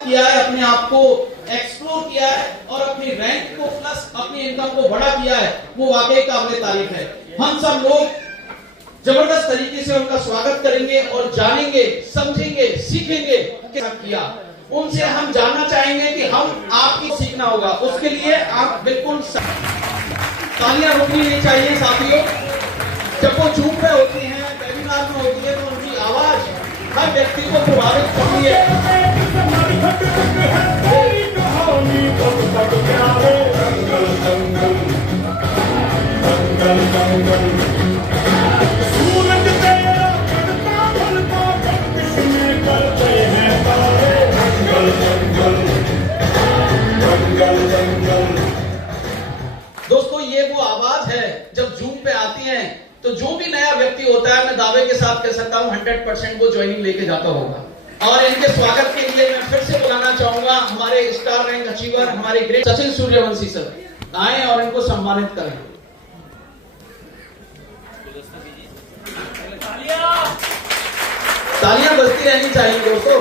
किया है, अपने आप को एक्सप्लोर किया है और अपनी रैंक को प्लस अपनी इनकम को बड़ा किया है, वो वाकई काबिल तारीफ है। हम सब लोग जबरदस्त तरीके से उनका स्वागत करेंगे और जानेंगे, समझेंगे, सीखेंगे क्या किया। उनसे हम जानना चाहेंगे कि हम आपकी सीखना होगा, उसके लिए आप बिल्कुल तालियां रुकनी नहीं चाहिए साथियों। जब वो जूम पे होती हैं, वेबिनार में होती है, तो उनकी आवाज हर व्यक्ति को प्रभावित करती है। दोस्तों, ये वो आवाज है जब जूम पे आती हैं तो जो भी नया व्यक्ति होता है, मैं दावे के साथ कह सकता हूं 100% वो ज्वाइनिंग लेके जाता होगा। और इनके स्वागत के लिए मैं फिर से बुलाना चाहूंगा हमारे स्टार रैंक अचीवर, हमारे ग्रेट सचिन सूर्यवंशी सर आए और इनको सम्मानित करें। तालियां बजती रहनी चाहिए दोस्तों,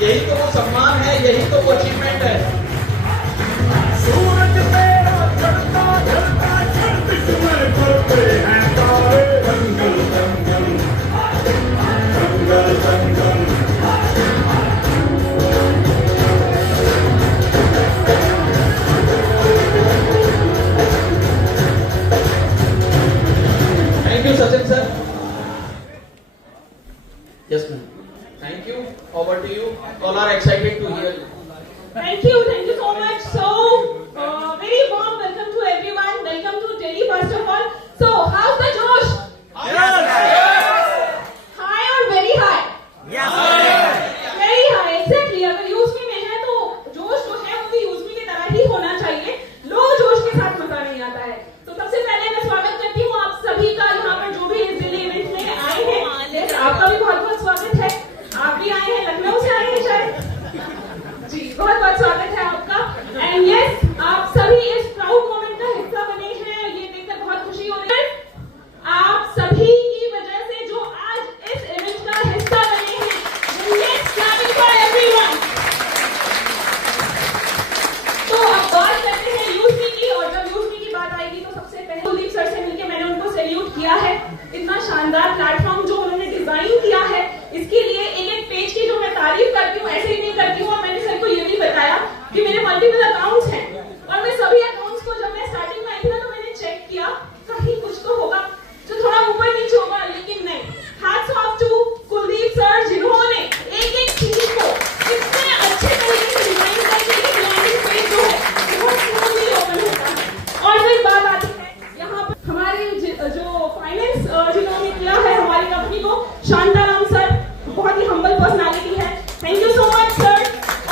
यही तो वो सम्मान है, यही तो वो अचीवमेंट है। Thank you, Sachin sir. Yes, ma'am. Thank you. Over to you. All are excited to hear you. Thank you so much. So, very warm welcome to everyone. Welcome to Delhi first of all. So, how's the Josh? Yes. High or very high? Yes. Very high. Exactly. अगर यूज़मी में है तो जोश जो है वो भी यूज़मी की तरह ही होना चाहिए। लो जोश के साथ मजा नहीं आता है। तो सबसे पहले मैं स्वागत करती हूँ आप सभी का यहाँ पर जो भी इस दिल्ली इवेंट में आए हैं। आपका भी बहुत बहुत स्वागत है। आप भी आए हैं, लखनऊ से आए हैं शायद। जी, बहुत बहुत स्वागत है आपका। एंड यस, आप सभी इस प्राउड मोमेंट का हिस्सा बने हैं, ये देखकर बहुत खुशी हो रही है। आप सभी की वजह से जो आज इस इवेंट का हिस्सा बने हैं। Let's clap for everyone. तो अब बात करते हैं यूज़मी की, और जब यूज़मी की बात आएगी तो सबसे पहले कुलदीप सर से मिलकर मैंने उनको सैल्यूट किया है। इतना शानदार प्लेटफॉर्म जो उन्होंने डिजाइन किया है, इसके लिए एक एक पेज की जो मैं तारीफ करती हूँ ऐसे ही नहीं करती हूँ। और मैंने सर को ये भी बताया कि मेरे मल्टीपल अकाउंट्स हैं और मैं सभी अकाउंट्स को जब मैं स्टार्टिंग में आई थी ना तो मैंने चेक किया कहीं कुछ तो होगा जो थोड़ा ऊपर नीचे होगा, लेकिन नहीं। Hats off to Kuldeep sir जिन्होंने एक एक चीज को इतने अच्छे तरीके से डिजाइन करके एक लैंडिंग पेज जो है बहुत स्मूथली ओपन होता है। और फिर बात आती है यहाँ पर हमारे जो फाइनेंस जिन्होंने किया है हमारी कंपनी को, शांताराम सर, बहुत ही हम्बल पर्सनालिटी है। Thank you so much sir.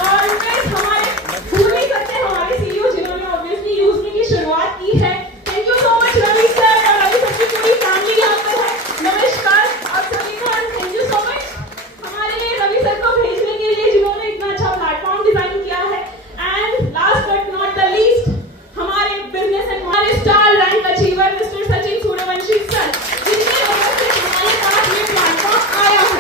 और फिर हमारे भूल नहीं सकते हमारे सीईओ जिन्होंने ऑब्वियसली यूज़मी की शुरुआत की है। Thank you so much Ravi sir, और रवि सर की पूरी फैमिली यहाँ पर है। नमस्कार आप सभी को, थैंक यू सो मच हमारे लिए रवि सर को भेजने के लिए जिन्होंने इतना अच्छा प्लेटफॉर्म डिजाइन किया है। And last but not the least, हमारे बिजनेस एंड हमारे star rank achiever mister Sachin Suryavanshi sir, जिनकी वजह से हमारे पास ये प्लेटफॉर्म आया है।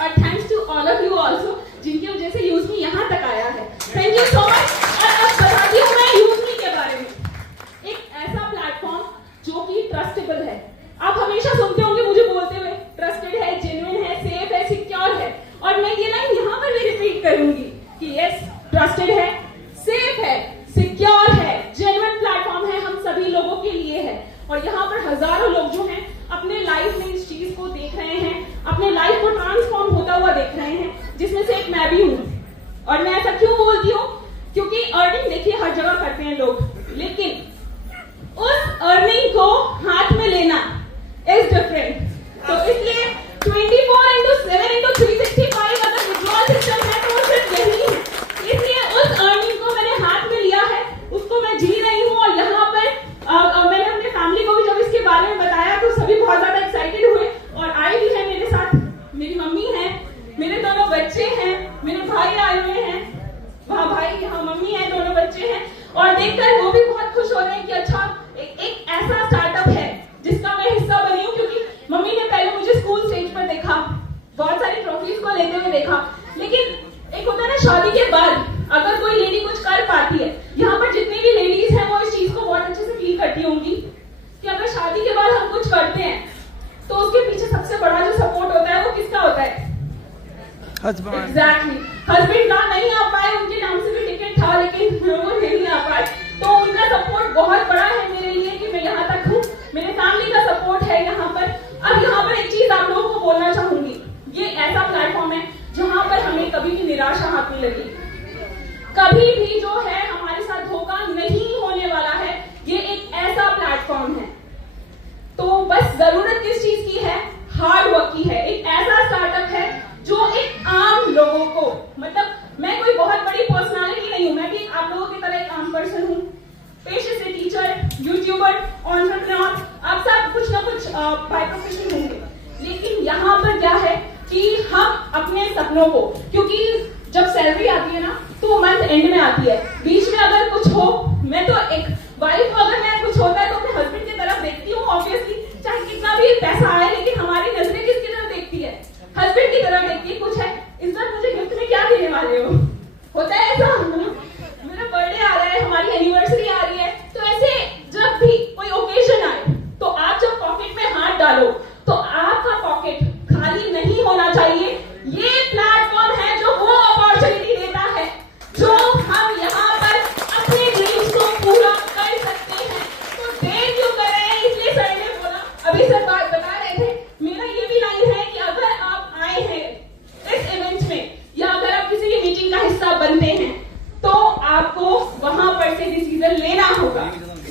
और thanks to all of you also, जिनकी वजह से यूज़मी यहाँ तक आया है। Thank you so much. और अब बताती हूँ मैं यूज़मी के बारे में, एक ऐसा प्लेटफॉर्म जो कि ट्रस्टेबल है। आप हमेशा सुनते होंगे मुझे बोलते हुए ट्रस्टेड है, जेन्युइन है, सेफ है, सिक्योर है। और मैं ये लाइन यहाँ पर भी रिपीट करूंगी कि यस, ट्रस्टेड है, सेफ है, सिक्योर है, जेन्युइन प्लेटफॉर्म है, हम सभी लोगों के लिए है। और यहाँ पर हजारों लोग जो हैं अपने लाइफ में इस चीज को देख रहे हैं, अपने लाइफ को ट्रांसफॉर्म होता हुआ देख रहे हैं, जिसमें से एक मैं भी हूँ। और मैं ऐसा क्यों बोलती हूँ? क्योंकि अर्निंग देखिए हर जगह करते हैं लोग, लेकिन उस अर्निंग को हाथ में लेना इज डिफरेंट। तो इसलिए 24/7/365 अगर विड्रॉल सिस्टम है तो वो सिर्फ यही है। इसलिए उस अर्निंग को मैंने हाथ में लिया है, उसको मैं जी रही हूँ। और यहाँ पर मैंने अपने फैमिली को भी जब इसके बारे में बताया तो सभी बहुत ज्यादा एक्साइटेड हुए और आए भी हैं मेरे साथ। मेरी मम्मी है, मेरे दोनों बच्चे हैं, मेरे भाई आए हुए हैं, वहाँ भाई यहाँ मम्मी है, दोनों बच्चे हैं। और देखकर वो भी बहुत खुश हो रहे हैं कि अच्छा एक ऐसा स्टार्टअप है जिसका मैं हिस्सा बनी हूँ। क्योंकि मम्मी ने पहले मुझे स्कूल स्टेज पर देखा, बहुत सारी ट्रॉफीज को लेते हुए देखा, लेकिन एक होता है ना शादी के बाद अगर कोई लेडी कुछ कर पाती है, यहाँ पर जितनी भी लेडीज हैं वो इस चीज को बहुत अच्छे से फील करती होंगी कि अगर शादी के बाद हम कुछ करते हैं तो उसके पीछे सबसे बड़ा जो सपोर्ट होता है वो किसका होता है? एग्जैक्टली। हस्बैंड ना नहीं आ पाए, उनके नाम से भी टिकट था लेकिन वो नहीं आ पाए, तो उनका सपोर्ट बहुत बड़ा है मेरे लिए कि मैं यहाँ तक हूँ, मेरे फैमिली का सपोर्ट है यहाँ पर। अब यहाँ पर एक चीज आप लोगों को बोलना चाहूंगी, ये ऐसा प्लेटफॉर्म है जहाँ पर हमें कभी भी निराशा हाथ नहीं लगी, कभी भी जो है हमारे साथ धोखा नहीं होने वाला है। ये एक ऐसा प्लेटफॉर्म है, तो बस जरूरत किस चीज की है? हार्ड वर्क की है। एक ऐसा स्टार्टअप है जो एक आम लोगों को, मतलब मैं कोई बहुत बड़ी पर्सनालिटी नहीं हूं, मैं भी आप लोगों की तरह एक आम पर्सन हूं, पेशे से टीचर, यूट्यूबर, एंटरप्रेन्योर, आप सब कुछ ना कुछ बाय प्रोफेशन होंगे, लेकिन यहाँ पर क्या है कि हम अपने सपनों को, क्योंकि जब सैलरी आती है ना तो मंथ एंड में आती है, बीच में अगर कुछ हो, मैं तो एक वाइफ, अगर मैं कुछ होता है तो अपने हस्बैंड की तरफ देखती हूँ ऑब्वियसली, चाहे कितना भी पैसा आए, लेकिन हमारी नजरें किसकी तरफ देखती है? हस्बैंड की तरफ देखती है। कुछ है इस बार मुझे गिफ्ट में क्या देने वाले हो, होता है ऐसा, मेरा बर्थडे आ रहा है, हमारी एनिवर्सरी आ रही है, तो ऐसे जब भी कोई ओकेजन आए तो आप जब पॉकेट में हाथ डालो तो आपका पॉकेट खाली नहीं होना चाहिए। ये प्लेटफॉर्म है जो वो अपॉर्चुनिटी देता है जो हम यहाँ पर अपने ड्रीम्स को पूरा कर सकते हैं। तो देर क्यों कर रहे हैं? इसलिए सर ने बोला, अभी सर बात बता रहे थे, मेरा ये भी लाइन है कि अगर आप आए हैं इस इवेंट में या अगर आप किसी भी मीटिंग का हिस्सा बनते हैं तो आपको वहां पर से डिसीजन लेना होगा,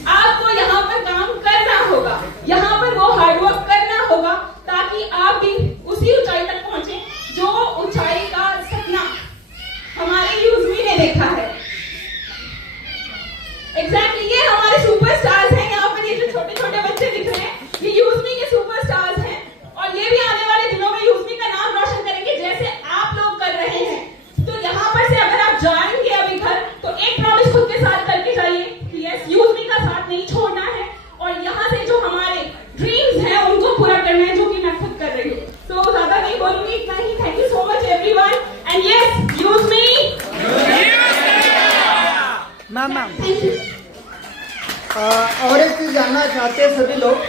आपको यहाँ पर काम करना होगा, यहाँ पर वो हार्डवर्क करना होगा ताकि आप भी उसी ऊंचाई तक पहुंचे जो ऊंचाई का सपना हमारे यूज़मी ने देखा है। एग्जैक्टली, ये हमारे सुपरस्टार्स हैं, यहाँ पर ये जो छोटे छोटे बच्चे दिख रहे हैं ये यूज़मी के सुपरस्टार्स हैं, और ये भी आने वाले दिनों में यूज़मी का नाम रोशन करेंगे जैसे आप लोग कर रहे हैं। तो यहाँ पर से अगर आप जाएंगे अभी घर तो एक प्रॉमिस खुद के साथ करके जाइए कि यस, यूज़मी का साथ नहीं छोड़ना है और यहाँ से जो हमारे ड्रीम्स हैं उनको पूरा करना है, जो कि मैं खुद कर रही हूँ। तो ज्यादा नहीं बोलूंगी, इतना ही। Thank you so much everyone and yes, यूज़मी। Ma'am thank you. और एक चीज जानना चाहते हैं सभी लोग,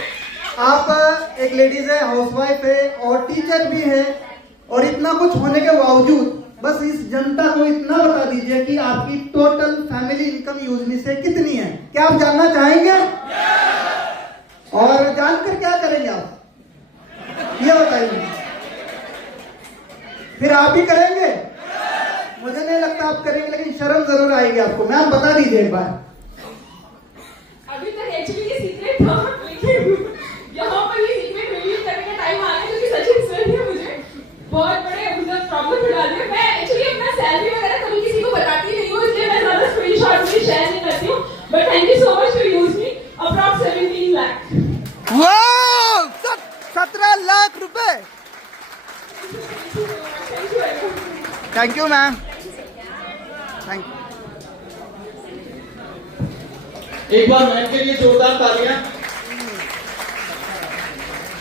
आप एक लेडीज है, हाउसवाइफ है और टीचर भी है, और इतना कुछ होने के बावजूद बस इस जनता को इतना बता दीजिए कि आपकी टोटल फैमिली इनकम यूज़मी से कितनी है? क्या आप जानना चाहेंगे? और जानकर क्या करेंगे आप, ये बताइए। फिर आप भी करेंगे? मुझे नहीं लगता आप करेंगे, लेकिन शर्म जरूर आएगी आपको। मैम बता दीजिए एक बार। अभी तक एक्चुअली ये सीक्रेट था, लेकिन यहाँ पर ये सीक्रेट रिवील करने का टाइम आ गया क्योंकि सचिन सर ने मुझे बहुत बड़े प्रॉब्लम में डाल दिया। मैं एक्चुअली अपना सैलरी वगैरह कभी किसी को बताती नहीं हूँ, इसलिए मैं ज्यादा स्क्रीनशॉट भी शेयर नहीं करती हूँ, but thank you so much for यूज़मी। अप्रॉक्स 17 लाख। वाह, 17 लाख रुपए। Thank you ma'am, thank you. एक बार मैम के लिए जोरदार तालियां।